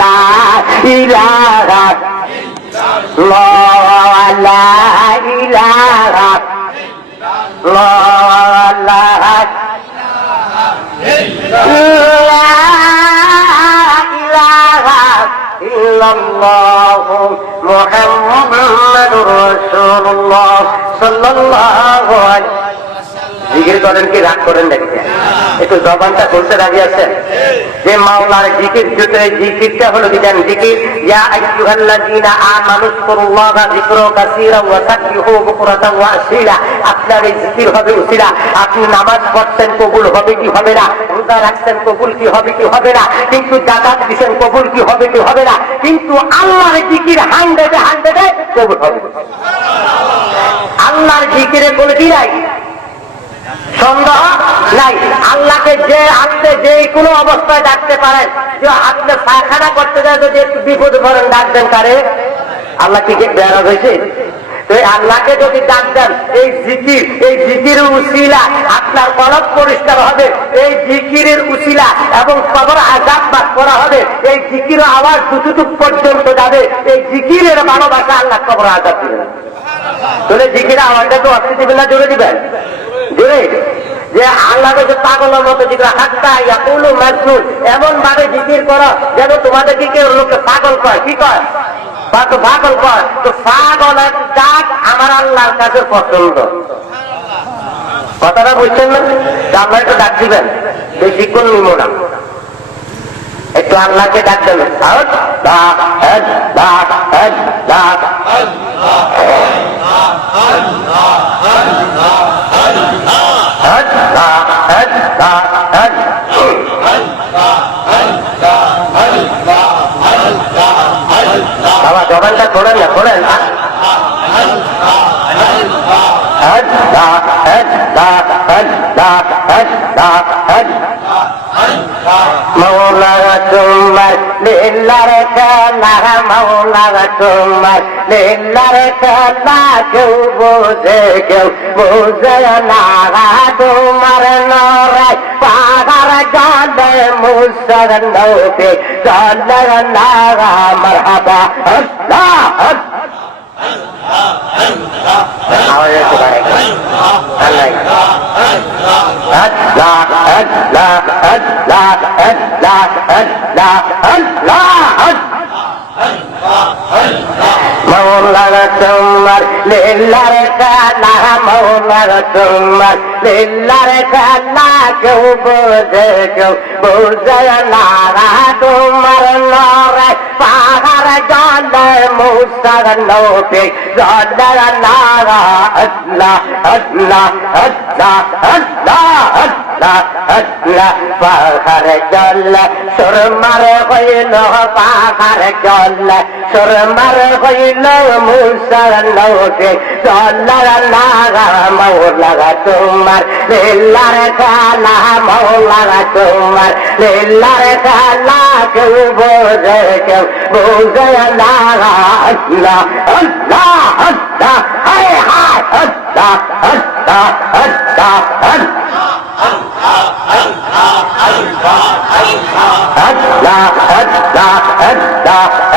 লা ইলাহা ইল্লাল্লাহ লা ইলাহা ইল্লাল্লাহ ইল্লাল্লাহু মুহাম্মাদুর রাসূলুল্লাহ সাল্লাল্লাহু আলাইহি। জিকির করেন কি রাগ করেন নাকি? একটু জবানটা বলতে রাজি আছেন যে মাওলার জিকির জুতে জিকিরটা হলো কি জানেন? জিকির ইয়া আইয়ুহাল্লাযীনা আমানুযকুরুল্লাহা যিকরান কাসীরান ওয়া সাব্বিহু বুকরাতান ওয়া আসীলা। আপনার এই জিকির হবে উসিলা। আপনি নামাজ পড়ছেন কবুল হবে কি হবে না, রোজা রাখছেন কবুল কি হবে কি হবে না, কিন্তু যাকাত দিবেন কবুল কি হবে কি হবে না, কিন্তু আল্লাহর জিকির 100-এ কবুল হবে। আল্লাহর জিকিরে কোনো কি নাই, সন্দেহ নাই। আল্লাহকে যে আপনি যে কোনো অবস্থায় ডাকতে পারেন। যে আপনি পায়খানা করতে যায় যদি একটু বিপদে পড়েন, ডাকবেন কারে? আল্লাহ কি বেয়ারাজ হয়েছে? তো আল্লাহকে যদি ডাক দেন, এই জিকিরের উসিলা আপনার কলব পরিষ্কার হবে, এই জিকিরের উসিলা এবং কবর আযাব বাদ করা হবে। এই জিকিরের আওয়াজ যতটুক পর্যন্ত যাবে, এই জিকিরের ভালোবাসা আল্লাহ কবর আযাব দিবেন। তাহলে জিকিরের আওয়াজটা তো অস্তি দিবেন না, জোরে দিবেন? জোরে। যে আল্লাহকে যে পাগলের মতো জিকির হাত্তা ইয়াকুলু মাজনুন, এমন ভাবে জিকির করো যেন তোমাদের কি কেউ লোককে পাগল কয়। কি কয়? পাগল কয়। তো পাগলের ডাক আমার আল্লাহর কাছে পছন্দ। কথাটা বুঝছেন না? আল্লাহ একটু ডাক দিবেন, বেশিক্ষণ নিব না, একটু আল্লাহকে ডাক দেবেন। বাবা জবানটা খোলেন না, খোলেন। মৌলা তোমার লীলার খেলা, মৌলা তোমার লীলার খেলা, কেউ বোঝে কেউ বোঝে না। তোমার নরাই পাহাড় জলে মুসর নৌকে চলে না। মারহাবা আল্লাহ মৌলা তোমার লীলার খেলা, মৌলা তোমার লীলার খেলা, কেউ বোঝে কেউ বোঝে না। তোমার নরাই পাহাড় জলে মুসর নৌকে চলে না। আল্লাহ আল্লাহ আল্লাহ আল্লাহ আল্লাহ আল্লাহ। পাহাড় জলে সুরমার হইল, পাহাড় জলে সুরমার হইল মুসর নৌকে চলে না। মৌলা তোমার লীলার খেলা, মৌলা তোমার লীলার খেলা, কেউ বোঝে কেউ বোঝে না। আল্লাহ আল্লাহ আল্লাহ হায় হায় আল্লাহ আল্লাহ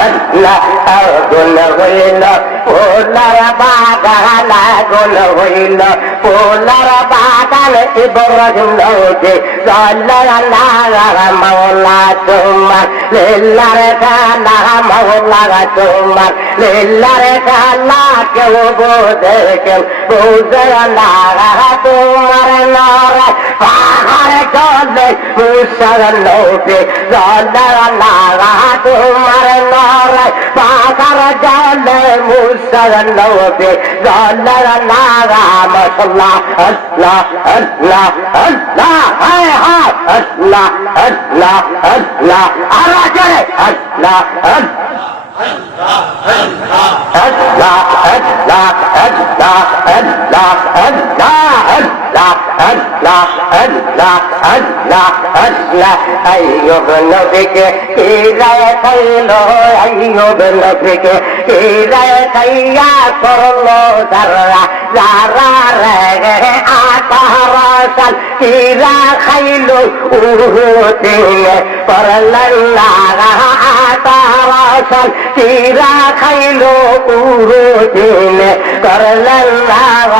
আল্লাহ আগুন হইল পোলার বাগান, আগুন হইল পোলার বাগান, ইব্রাহিম নবী সাল্লাল্লাহু। মৌলা তোমার লীলার খেলা, মৌলা তোমার লীলার খেলা, কেউ বোঝে কেউ বোঝে না। তোমার নরাই পাহাড় জলে মুসর নৌকে চলে না। তোমার নরাই পাহাড় জলে মুসর নৌকে চলে না। মাশাআল্লাহ আল্লাহ আল্লাহ আল্লাহ হায় হায় আল্লাহ আল্লাহ আল্লাহ আল্লাহ জোরে আল্লাহ আল্লাহ আল্লাহ আল্লাহ আল্লাহ আল্লাহ আল্লাহ আল্লাহ আল্লাহ আল্লাহ আল্লাহ। আইয়ুব নবীকে কিরায় খাইলো, আইয়ুব নবীকে কিরায় খাইয়া করলো যারা যারা রে 18 সাল কিরা খাইলো উহুদে পড়লেন না। মশাল চিরা খাইল উড়ো দিনে করলেন আল্লাহ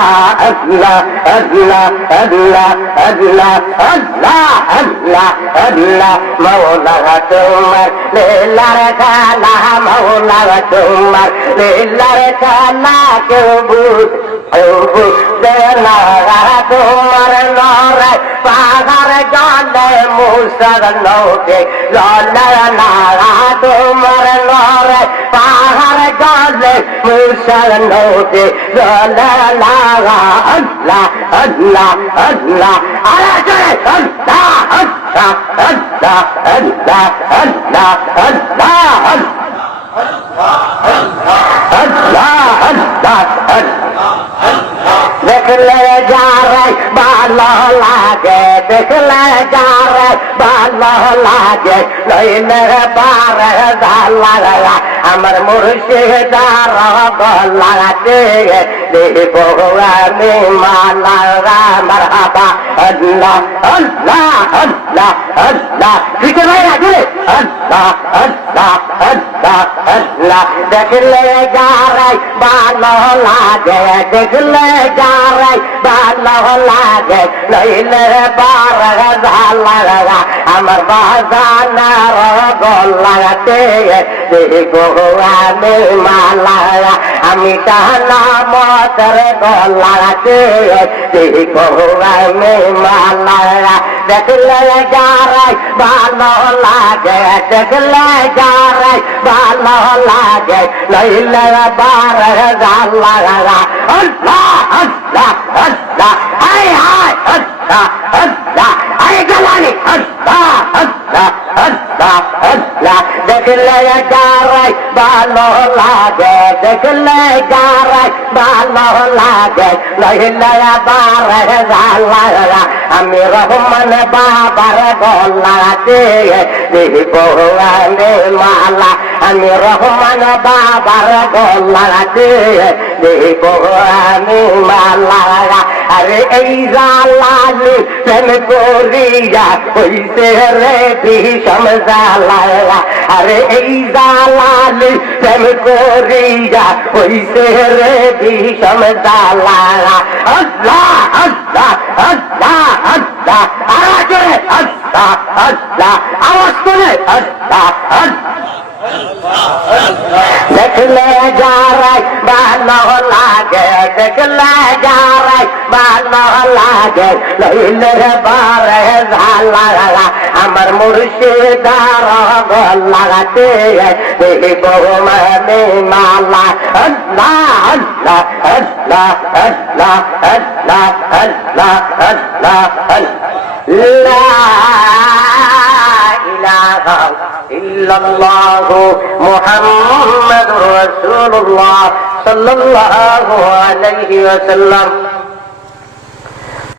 আল্লাহ আল্লাহ আল্লাহ আল্লাহ আল্লাহ আল্লাহ মৌলা তোমার লীলার খেলা মৌলা তোমার লীলার খেলা কেউ বুঝতে না তোমার লড়াই পাহাড় জলে মুসার নৌকে জলে না তোমার লড়াই পাহাড় জলে মুসার নৌকে জলে না আল্লাহ আল্লাহ আল্লাহ আল্লাহ আল্লাহ আল্লাহ আল্লাহ আল্লাহ আল্লাহ আল্লাহ আল্লাহ দেখলে যারে ভালো লাগে দেখলে যারে ভালো লাগে নইলে পারে জালা আমার মুর্শিদার গলাতে দেখো আমি মালা মারহাবা আল্লাহ আল্লাহ আল্লাহ আল্লাহ ঠিক ভাই আছে আল্লাহ আল্লাহ আল্লাহ আল্লাহ দেখলে যারে ভালো লাগে দেখলে যারে ভালো লাগে নইলে পারে জালা আমার বাজানার গলাতে দেখো আমি মালা আমি টানা মতের গলাতে দেখো আমি মালা দেখলে যারাই ভালো লাগে দেখলে যারাই ভালো লাগে নইলে বারে জালা আল্লাহ আল্লাহ আল্লাহ হায় হায় আল্লাহ আল্লাহ হায় গলানি আল্লাহ আল্লাহ আল্লাহ আল্লাহ দেখলে যারাই ভালো লাগে দেখলে যারাই ভালো লাগে নইলে বারে জালা আমি রহমান বাবার গলাতে দেখো আমি মালা আমি রহমান বাবার গলাতে দেখো আমি মালা আরে এই জালালি প্রেম করিয়া হইছে রে বিষম জালা আরে এই জালালি প্রেম করিয়া হইছে রে বিষম জালা আল্লাহ আল্লাহ আল্লাহ আল্লাহ আরে আল্লাহ আল্লাহ আওয়াজ করে আল্লাহ দেখলে যারাই ভালো লাগে দেখলে যারাই ভালো লাগে লইলে বারে জালা আমার মুর্শিদার গলাতে দেখো মানে মালা আল্লাহ আল্লাহ আল্লাহ আল্লাহ আল্লাহ আল্লাহ আল্লাহ লা ইলাহা ইল্লাল্লাহু মুহাম্মাদুর রাসূলুল্লাহ সাল্লাল্লাহু আলাইহি ওয়াসাল্লাম